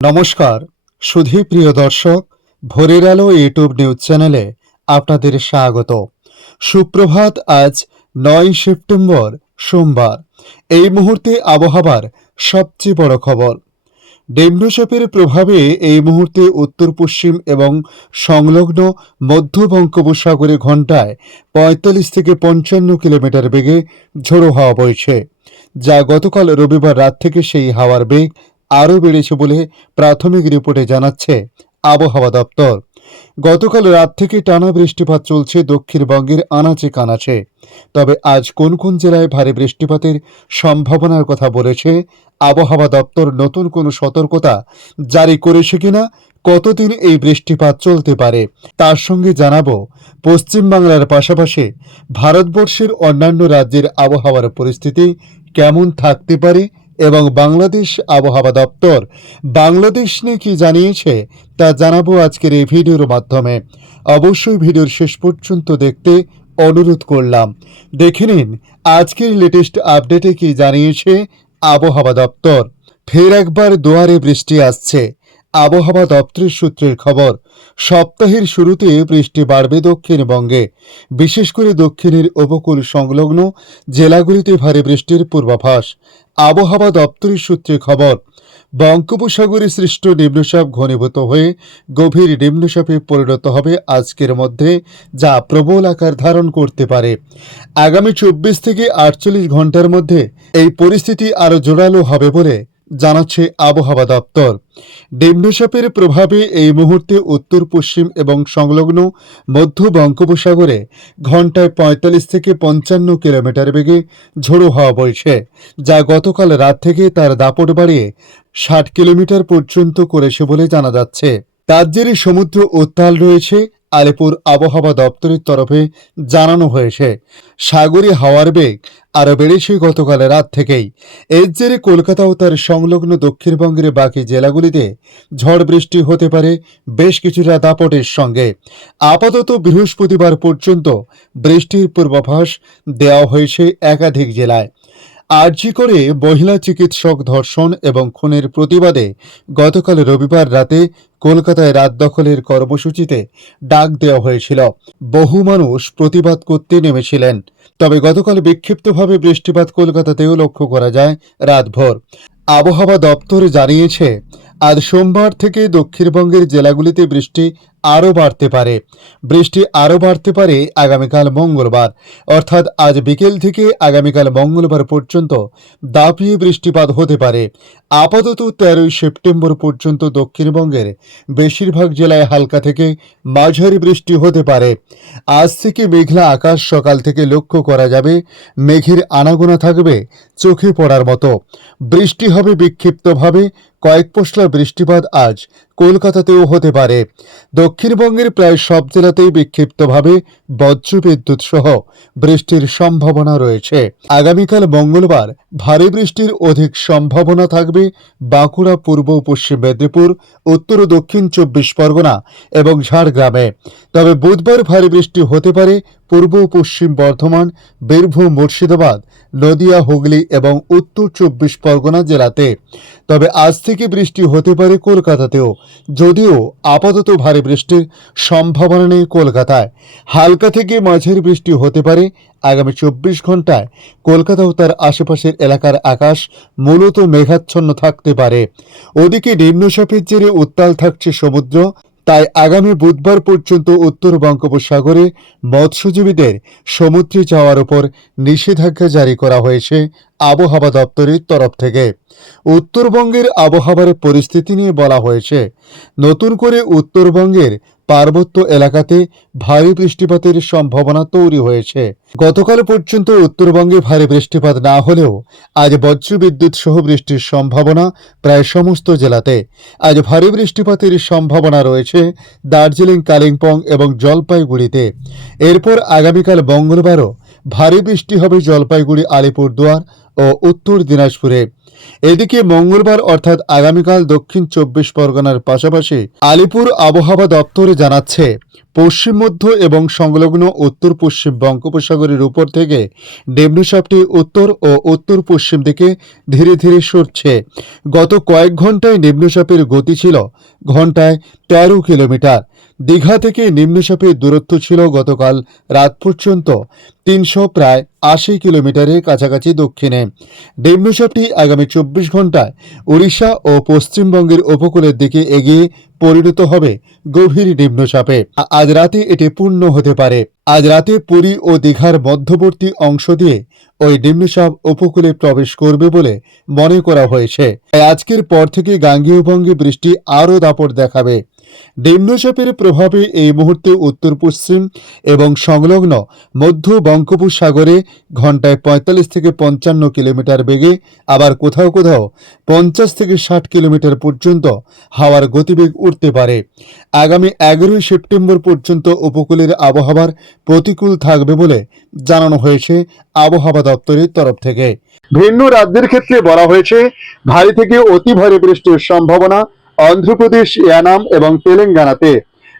নমস্কার সুধী প্রিয় দর্শক, ভোরের আলো ইউটিউব নিউজ চ্যানেলে আপনাদের স্বাগত। সুপ্রভাত আজ নয় সেপ্টেম্বর, সোমবার। এই মুহূর্তে আবহাওয়ার সবচেয়ে বড় খবর। ডেমনোচাপের প্রভাবে এই মুহূর্তে উত্তর পশ্চিম এবং সংলগ্ন মধ্য বঙ্গোপসাগরে ঘন্টায় পঁয়তাল্লিশ থেকে পঞ্চান্ন কিলোমিটার বেগে ঝোড়ো হাওয়া বইছে, যা গতকাল রবিবার রাত থেকে সেই হাওয়ার বেগ আরও বেড়েছে বলে প্রাথমিক রিপোর্টে জানাচ্ছে আবহাওয়া দপ্তর। গতকাল রাত থেকে টানা বৃষ্টিপাত চলছে দক্ষিণবঙ্গের আনাচে কানাচে। তবে আজ কোন কোন জেলায় ভারী বৃষ্টিপাতের সম্ভাবনার কথা বলেছে আবহাওয়া দপ্তর, নতুন কোনো সতর্কতা জারি করেছে কিনা, কতদিন এই বৃষ্টিপাত চলতে পারে, তার সঙ্গে জানাব পশ্চিমবাংলার পাশাপাশি ভারতবর্ষের অন্যান্য রাজ্যের আবহাওয়ার পরিস্থিতি কেমন থাকতে পারে এবং বাংলাদেশ আবহাওয়া দপ্তর। বাংলাদেশ নিয়ে কি জানিয়েছে, তা জানাব আজকের এই ভিডিওর মাধ্যমে। অবশ্যই ভিডিওর শেষ পর্যন্ত দেখতে অনুরোধ করলাম। দেখে নিন, আজকের লেটেস্ট আপডেটে কি জানিয়েছে আবহাওয়া দপ্তর। ফের একবার দুয়ারে বৃষ্টি আসছে। আবহাওয়া দপ্তরের সূত্রের খবর, সপ্তাহের শুরুতে বৃষ্টি বাড়বে দক্ষিণবঙ্গে। বিশেষ করে দক্ষিণের উপকূল সংলগ্ন জেলাগুলিতে ভারী বৃষ্টির পূর্বাভাস। আবহাওয়া দপ্তরের সূত্রে খবর, বঙ্গোপসাগরে সৃষ্ট নিম্নচাপ ঘনীভূত হয়ে গভীর নিম্নচাপে পরিণত হবে আজকের মধ্যে, যা প্রবল আকার ধারণ করতে পারে। আগামী চব্বিশ থেকে আটচল্লিশ ঘণ্টার মধ্যে এই পরিস্থিতি আরও জোরালো হবে বলে জানাচ্ছে আবহাওয়া দপ্তর। নিম্নচাপের প্রভাবে এই মুহূর্তে উত্তর, পশ্চিম এবং সংলগ্ন মধ্য বঙ্গোপসাগরে ঘন্টায় পঁয়তাল্লিশ থেকে পঞ্চান্ন কিলোমিটার বেগে ঝোড়ো হাওয়া বইছে, যা গতকাল রাত থেকে তার দাপট বাড়িয়ে ষাট কিলোমিটার পর্যন্ত করেছে বলে জানা যাচ্ছে। তার জেরে সমুদ্র উত্তাল রয়েছে আলিপুর আবহাওয়া দপ্তরের তরফে জানানো হয়েছে, সাগরে হাওয়ার বেগ আরও বেড়েছে গতকাল রাত থেকেই। এর জেরে কলকাতা ও তার সংলগ্ন দক্ষিণবঙ্গের বাকি জেলাগুলিতে ঝড় বৃষ্টি হতে পারে বেশ কিছুটা দাপটের সঙ্গে। আপাতত বৃহস্পতিবার পর্যন্ত বৃষ্টির পূর্বাভাস দেওয়া হয়েছে একাধিক জেলায়। আর্জি করে মহিলা চিকিৎসক ধর্ষণ এবং খুনের প্রতিবাদে গতকাল রবিবার রাতে কলকাতায় রাত দখলের কর্মসূচিতে ডাক দেওয়া হয়েছিল। বহু মানুষ প্রতিবাদ করতে নেমেছিলেন। তবে গতকাল বিক্ষিপ্তভাবে বৃষ্টিপাত কলকাতাতেও লক্ষ্য করা যায় রাতভর। আবহাওয়া দপ্তর জানিয়েছে, আজ সোমবার থেকে দক্ষিণবঙ্গের জেলাগুলিতে বৃষ্টি আরও বাড়তে পারে। বৃষ্টি আরও বাড়তে পারে আগামীকাল মঙ্গলবার। অর্থাৎ আজ বিকেল থেকে আগামীকাল মঙ্গলবার পর্যন্ত দাপিয়ে বৃষ্টিপাত হতে পারে। আপাতত তেরোই সেপ্টেম্বর পর্যন্ত দক্ষিণবঙ্গের বেশিরভাগ জেলায় হালকা থেকে মাঝারি বৃষ্টি হতে পারে। আজ থেকে মেঘলা আকাশ সকাল থেকে লক্ষ্য করা যাবে, মেঘের আনাগোনা থাকবে চোখে পড়ার মতো। বৃষ্টি হবে বিক্ষিপ্তভাবে, কয়েক পশলা বৃষ্টিপাত আজ কলকাতাতেও হতে পারে। দক্ষিণবঙ্গের প্রায় সব জেলাতেই বিক্ষিপ্তভাবে বজ্রবিদ্যুৎ সহ বৃষ্টির সম্ভাবনা রয়েছে। আগামীকাল মঙ্গলবার ভারী বৃষ্টির অধিক সম্ভাবনা থাকবে বাঁকুড়া, পূর্ব ও পশ্চিম মেদিনীপুর, উত্তর ও দক্ষিণ চব্বিশ পরগনা এবং ঝাড়গ্রামে। তবে বুধবার ভারী বৃষ্টি হতে পারে পূর্ব পশ্চিম বর্ধমান, বীরভূম, মুর্শিদাবাদ নদিয়া, হুগলি এবং উত্তর চব্বিশ পরগনা জেলাতে। তবে আজ থেকে বৃষ্টি হতে পারে কলকাতাতেও। যদিও আপাতত ভারী বৃষ্টির সম্ভাবনা নেই কলকাতায়। হালকা থেকে মাঝের বৃষ্টি হতে পারে আগামী চব্বিশ ঘন্টায়। কলকাতা ও তার আশেপাশের এলাকার আকাশ মূলত মেঘাচ্ছন্ন থাকতে পারে। ওদিকে নিম্নচাপের জেরে উত্তাল থাকছে সমুদ্র। তাই আগামী বুধবার পর্যন্ত উত্তর বঙ্গোপসাগরে মৎস্যজীবীদের সমুদ্রে যাওয়ার উপর নিষেধাজ্ঞা জারি করা হয়েছে আবহাওয়া দপ্তরের তরফ থেকে। উত্তরবঙ্গের আবহাওয়ার পরিস্থিতি নিয়ে বলা হয়েছে। নতুন করে উত্তরবঙ্গের পার্বত্য এলাকাতে ভারী বৃষ্টিপাতের সম্ভাবনা তৈরি হয়েছে। গতকাল পর্যন্ত উত্তরবঙ্গে ভারী বৃষ্টিপাত না হলেও আজ বজ্রবিদ্যুৎ সহ বৃষ্টির সম্ভাবনা প্রায় সমস্ত জেলাতে। আজ ভারী বৃষ্টিপাতের সম্ভাবনা রয়েছে দার্জিলিং, কালিম্পং এবং জলপাইগুড়িতে। এরপর আগামীকাল মঙ্গলবারও ভারী বৃষ্টি হবে জলপাইগুড়ি, আলিপুরদুয়ার ও উত্তর দিনাজপুরে। এদিকে মঙ্গলবার অর্থাৎ আগামীকাল দক্ষিণ চব্বিশ পরগনার পাশাপাশি আলিপুর আবহাওয়া দপ্তরে জানাচ্ছে, পশ্চিম মধ্য এবং সংলগ্ন উত্তর পশ্চিম বঙ্গোপসাগরের উপর থেকে ডেমনিসাপটি উত্তর ও উত্তর পশ্চিম দিকে ধীরে ধীরে সরছে। গত কয়েক ঘন্টায় নিম্নচাপের গতি ছিল ঘন্টায় তেরো কিলোমিটার। দীঘা থেকে নিম্নচাপের দূরত্ব ছিল গতকাল রাত পর্যন্ত তিনশো প্রায় আশি কিলোমিটারের কাছাকাছি দক্ষিণে। নিম্নচাপটি আগামী চব্বিশ ঘন্টায় উড়িষ্যা ও পশ্চিমবঙ্গের উপকূলের দিকে এগিয়ে পরিণত হবে গভীর নিম্নচাপে। আজ রাতে এটি পূর্ণ হতে পারে। আজ রাতে পুরী ও দীঘার মধ্যবর্তী অংশ দিয়ে ওই নিম্নচাপ উপকূলে প্রবেশ করবে বলে মনে করা হয়েছে। আজকের পর থেকে গাঙ্গেয়বঙ্গে বৃষ্টি আরও দাপট দেখাবে। নিম্নচাপের প্রভাবে এই মুহূর্তে উত্তর পশ্চিম এবং সংলগ্ন মধ্য বঙ্গোপসাগরে ঘন্টায় পঁয়তাল্লিশ থেকে পঞ্চান্ন কিলোমিটার বেগে, আবার কোথাও কোথাও পঞ্চাশ থেকে ষাট কিলোমিটার পর্যন্ত হাওয়ার গতিবেগ উঠতে পারে। আগামী এগারোই সেপ্টেম্বর পর্যন্ত উপকূলের আবহাওয়ার প্রতিকূল থাকবে বলে জানানো হয়েছে আবহাওয়া দপ্তরের তরফ থেকে। ভিন্ন রাজ্যের ক্ষেত্রে বলা হয়েছে, ভারী থেকে অতি ভারী বৃষ্টির সম্ভাবনা অন্ধ্রপ্রদেশ ইয়ানাম এবং তেলেঙ্গানাতে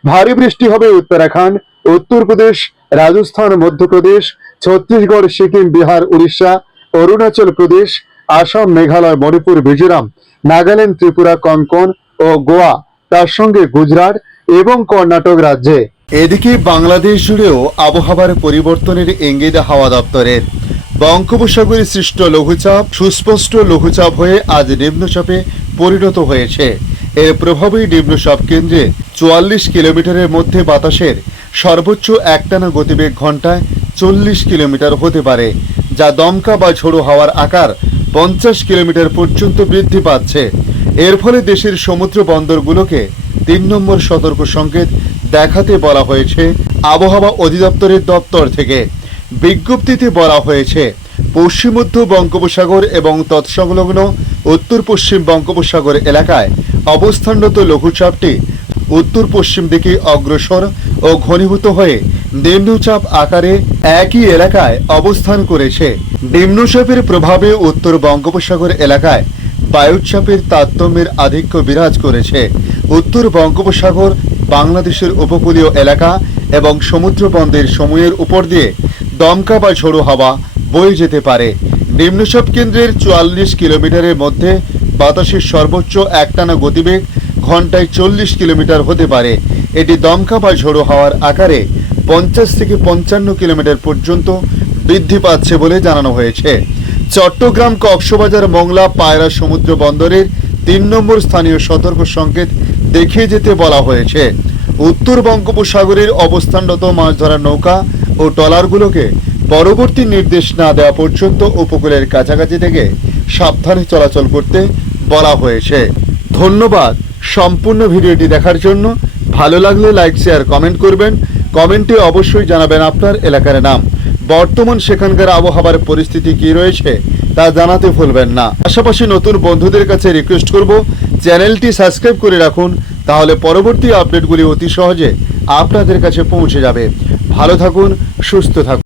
ভারী বৃষ্টি হবে উত্তরাখণ্ড, উত্তরপ্রদেশ, রাজস্থান, মধ্যপ্রদেশ, ছত্তিশগড়, সিকিম, বিহার, উড়িষ্যা, অরুণাচল প্রদেশ, আসাম, মেঘালয়, মণিপুর, মিজোরাম, নাগাল্যান্ড, ত্রিপুরা, কঙ্কন ও গোয়া, তার সঙ্গে গুজরাট এবং কর্ণাটক রাজ্যে। এদিকে বাংলাদেশ জুড়েও আবহাওয়ার পরিবর্তনের ইঙ্গিত হাওয়া দপ্তরের। বঙ্গোপসাগরে সৃষ্ট লঘুচাপ, সুস্পষ্ট লঘুচাপ হয়ে আজ নিম্নচাপে পরিণত হয়েছে। এর প্রভাবেই নিম্নচাপ কেন্দ্রে চুয়াল্লিশ কিলোমিটারের মধ্যে বাতাসের সর্বোচ্চ একটানা গতিবেগ ঘন্টায় চল্লিশ কিলোমিটার হতে পারে, যা দমকা বা ঝোড়ো হাওয়ার আকার পঞ্চাশ কিলোমিটার পর্যন্ত বৃদ্ধি পাচ্ছে। এর ফলে দেশের সমুদ্র বন্দরগুলোকে তিন নম্বর সতর্ক সংকেত দেখাতে বলা হয়েছে, আবহাওয়া অধিদপ্তরের দপ্তর থেকে। বিজ্ঞপ্তিতে বলা হয়েছে, পশ্চিম, মধ্য বঙ্গোপসাগর এবং তৎসংলগ্ন উত্তর পশ্চিম বঙ্গোপসাগর এলাকায় অবস্থানরত লঘুচাপটি উত্তর পশ্চিম দিকে অগ্রসর ও ঘনীভূত হয়ে নিম্নচাপ আকারে একই এলাকায় অবস্থান করেছে। নিম্নচাপের প্রভাবে উত্তর বঙ্গোপসাগর এলাকায় বায়ুচাপের তারতম্যের আধিক্য বিরাজ করেছে। উত্তর বঙ্গোপসাগর বাংলাদেশের উপকূলীয় এলাকা এবং সমুদ্র বন্দরের সময়ের উপর দিয়ে দমকা বা ঝোড়ো হাওয়া বয়ে যেতে পারে। নিম্নচাপ কেন্দ্রের চুয়াল্লিশ কিলোমিটারের মধ্যে বাতাসের সর্বোচ্চ একটানা গতিবেগ ঘন্টায় চল্লিশ কিলোমিটার হতে পারে। এটি দমকা বা ঝোড়ো হাওয়ার আকারে পঞ্চাশ থেকে পঞ্চান্ন কিলোমিটার পর্যন্ত বৃদ্ধি পাচ্ছে বলে জানানো হয়েছে। চট্টগ্রাম কক্সবাজার মংলা পায়রা সমুদ্র বন্দরের তিন নম্বর স্থানীয় সতর্ক সংকেত দেখিয়ে যেতে বলা হয়েছে। উত্তর বঙ্গোপসাগরের অবস্থানরত মাছ ধরার নৌকা ও ট্রলারগুলোকে পরবর্তী নির্দেশ না দেওয়া পর্যন্ত উপকূলের কাছাকাছি থেকে সাবধানে চলাচল করতে বলা হয়েছে। ধন্যবাদ সম্পূর্ণ ভিডিওটি দেখার জন্য। ভালো লাগলে লাইক, শেয়ার, কমেন্ট করবেন। কমেন্টে অবশ্যই জানাবেন আপনার এলাকার নাম। বর্তমান সেখানকার আবহাওয়ার পরিস্থিতি কি রয়েছে তা জানাতে ভুলবেন না। পাশাপাশি নতুন বন্ধুদের কাছে রিকোয়েস্ট করব চ্যানেলটি সাবস্ক্রাইব করে রাখুন, তাহলে পরবর্তী আপডেটগুলি অতি সহজে আপনাদের কাছে পৌঁছে যাবে। ভালো থাকুন, সুস্থ থাকুন।